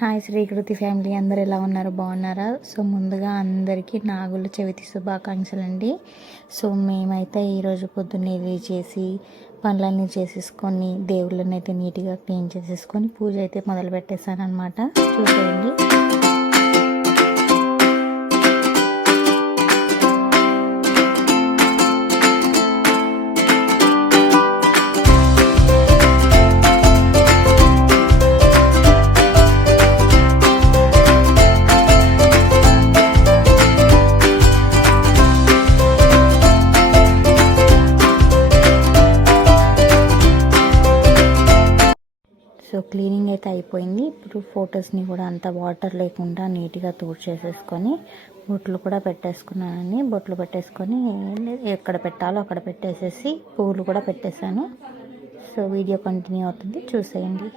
Hi Srikriti family, అందరు ఎలా ఉన్నారు? బాగున్నారా? సో ముందుగా అందరికీ నాగుల చవితి శుభాకాంక్షలు అండి. సో మేమైతే ఈరోజు పొద్దున్నే లేచేసి పనులన్నీ చేసేసుకొని దేవుళ్ళని అయితే నీట్గా క్లీన్ చేసేసుకొని పూజ అయితే మొదలు పెట్టేశాను అనమాట. చూసేయండి. సో క్లీనింగ్ అయితే అయిపోయింది. ఇప్పుడు ఫొటోస్ని కూడా అంత వాటర్ లేకుండా నీట్గా చేసేసుకొని బొట్లు కూడా పెట్టేసుకున్నానని బొట్లు పెట్టేసుకొని ఎక్కడ పెట్టాలో అక్కడ పెట్టేసేసి పువ్వులు కూడా పెట్టేశాను. సో వీడియో కంటిన్యూ అవుతుంది, చూసేయండి.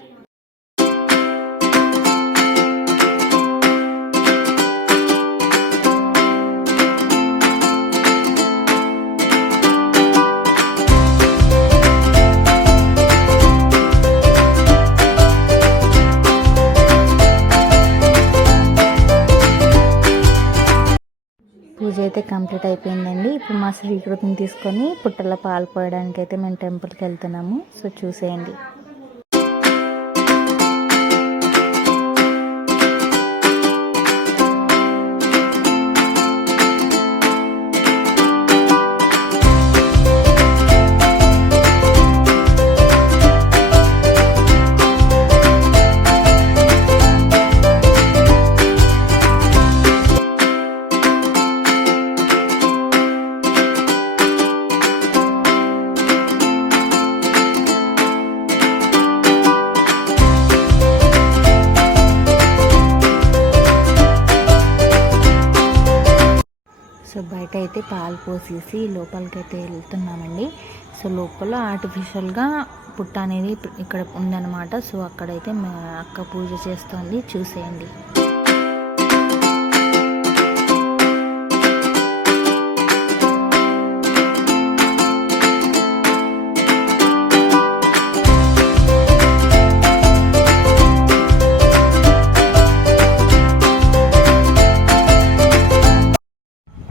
పూజ అయితే కంప్లీట్ అయిపోయిందండి. ఇప్పుడు మా శ్రీకృతిని తీసుకొని పుట్టలో పాలు పోయడానికి అయితే మేము టెంపుల్కి వెళ్తున్నాము. సో చూసేయండి. సో బయట అయితే పాలు పోసేసి లోపలికి అయితే వెళ్తున్నామండి. సో లోపల ఆర్టిఫిషియల్గా పుట్ట అనేది ఇక్కడ ఉందన్నమాట. సో అక్కడైతే అక్క పూజ చేస్తుంది, చూసేయండి.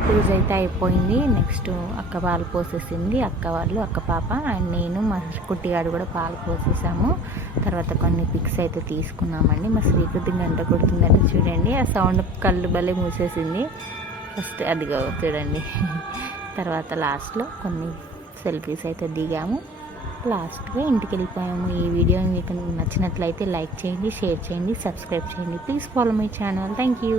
పూజ అయితే అయిపోయింది. నెక్స్ట్ అక్క పాలు పోసేసింది. అక్క పాప అండ్ నేను మా కుట్టిగాడు కూడా పాలు పోసేసాము. తర్వాత కొన్ని పిక్స్ అయితే తీసుకున్నామండి. మా శ్రీకృతి గంట కొడుతుందంటే చూడండి, ఆ సౌండ్ కళ్ళు భలే మూసేసింది. ఫస్ట్ అదిగో చూడండి. తర్వాత లాస్ట్లో కొన్ని సెల్ఫీస్ అయితే దిగాము. లాస్ట్గా ఇంటికి వెళ్ళిపోయాము. ఈ వీడియో మీకు నచ్చినట్లయితే లైక్ చేయండి, షేర్ చేయండి, సబ్స్క్రైబ్ చేయండి. Please follow my channel. Thank you.